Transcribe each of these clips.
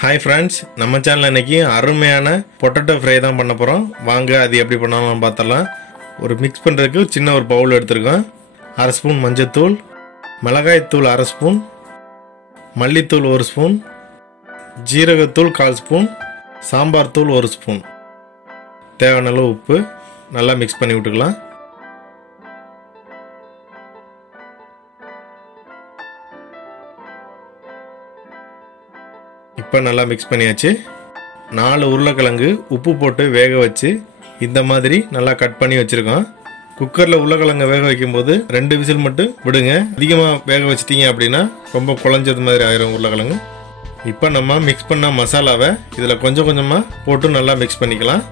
Hi friends, நம்ம சேனல்ல இன்னைக்கு அருமையான பொட்டேட்டோ ஃப்ரை தான் பண்ண போறோம். வாங்க அது எப்படி பண்ணலாம்னு பார்த்தலாம். ஒரு mix பண்றதுக்கு சின்ன ஒரு பவுல் எடுத்துர்க்கோம். 1/2 ஸ்பூன் மஞ்சள் தூள், மிளகாய் தூள் 1/2 ஸ்பூன், மல்லி தூள் 1 ஸ்பூன், ஜீரக தூள் 1/4 ஸ்பூன், சாம்பார் தூள் 1 ஸ்பூன். தேவையான அளவு உப்பு நல்லா mix பண்ணி விட்டுக்கலாம். இப்போ நல்லா mix பண்ணியாச்சு. 4 உருளைக்கிழங்கு உப்பு போட்டு வேக வச்சு இந்த மாதிரி நல்லா கட் பண்ணி வச்சிருக்கோம். குக்கர்ல உருளைக்கிழங்க வேக வைக்கும்போது 2 விசில் மட்டும் விடுங்க. அதிகமா வேக வச்சிட்டீங்க அப்படினா ரொம்ப குழஞ்சது மாதிரி ஆயிரும் உருளைக்கிழங்கு. இப்போ நம்ம mix பண்ண மசாலாவை இதல கொஞ்சம் கொஞ்சமா போட்டு நல்லா mix பண்ணிக்கலாம்.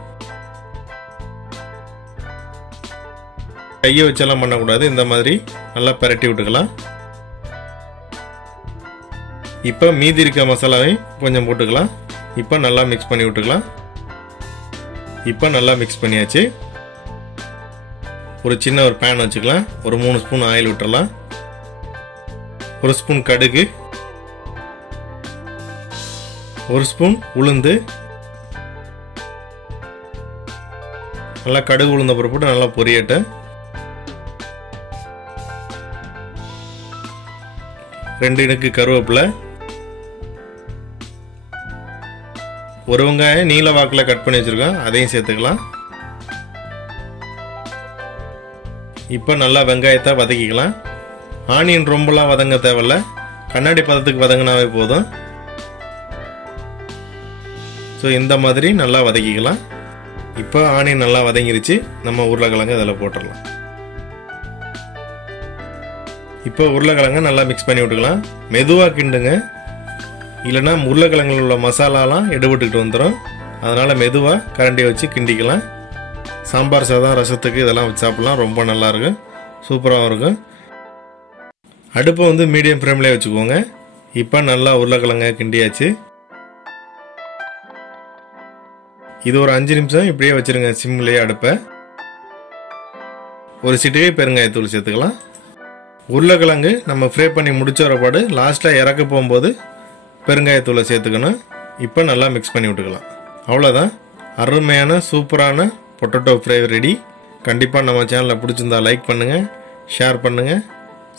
கையை வச்செல்லாம் பண்ண கூடாது. இந்த மாதிரி நல்லா பரட்டி விட்டுக்கலாம். இப்போ மீதி இருக்க மசாலாவை கொஞ்சம் போட்டுக்கலாம். இப்போ நல்லா mix பண்ணி விட்டுக்கலாம். இப்போ நல்லா mix பண்ணியாச்சு. ஒரு சின்ன ஒரு pan வச்சுக்கலாம். ஒரு 3 ஸ்பூன் ஆயில் விட்டுறலாம். 1 ஸ்பூன் கடுகு, 1 ஸ்பூன் உளுந்து. நல்லா கடுகு உளுந்த போட்டு நல்லா பொரியட்டும். 2 இனுக்கு கருவேப்பிலை, ஒரு வெங்காயம் நீல வாக்குல கட் பண்ணி வச்சிருக்கோம், அதையும் சேர்த்துக்கலாம். இப்போ நல்லா வெங்காயத்தை வதக்கிக்கலாம். ஆனியன் ரொம்பலாம் வதங்க தேவையில்ல, கண்ணாடி பதத்துக்கு வதங்கினாவே போதும். ஸோ இந்த மாதிரி நல்லா வதக்கிக்கலாம். இப்போ ஆனியன் நல்லா வதங்கிருச்சு. நம்ம உருளைக்கிழங்கு அதில் போட்டுடலாம். இப்போ உருளைக்கிழங்க நல்லா மிக்ஸ் பண்ணி விட்டுக்கலாம். மெதுவாக கிண்டுங்க, இல்லைனா உருளைக்கிழங்குல உள்ள மசாலாலாம் எடுபட்டுக்கிட்டு வந்துடும். அதனால் மெதுவாக கரண்டியை வச்சு கிண்டிக்கலாம். சாம்பார் சாதம் ரசத்துக்கு இதெல்லாம் வச்சு சாப்பிடலாம். ரொம்ப நல்லாயிருக்கும், சூப்பராகவும் இருக்கும். அடுப்பை வந்து மீடியம் ஃப்ளேம்லேயே வச்சுக்கோங்க. இப்போ நல்லா உருளைக்கிழங்க கிண்டியாச்சு. இது ஒரு 5 நிமிஷம் இப்படியே வச்சுருங்க சிம்லேயே அடுப்பை. ஒரு சிட்டிகை பெருங்காயத்தூள் சேர்த்துக்கலாம். உருளைக்கிழங்கு நம்ம ஃப்ரை பண்ணி முடிச்ச ஒருபாடு லாஸ்ட்டில் இறக்க போகும்போது பெருங்காயத்தூளை சேர்த்துக்கணும். இப்போ நல்லா மிக்ஸ் பண்ணி விட்டுக்கலாம். அவ்வளோதான், அருமையான சூப்பரான பொட்டேட்டோ ஃப்ரை ரெடி. கண்டிப்பாக நம்ம சேனலை பிடிச்சிருந்தா லைக் பண்ணுங்கள், ஷேர் பண்ணுங்கள்,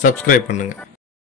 சப்ஸ்கிரைப் பண்ணுங்கள்.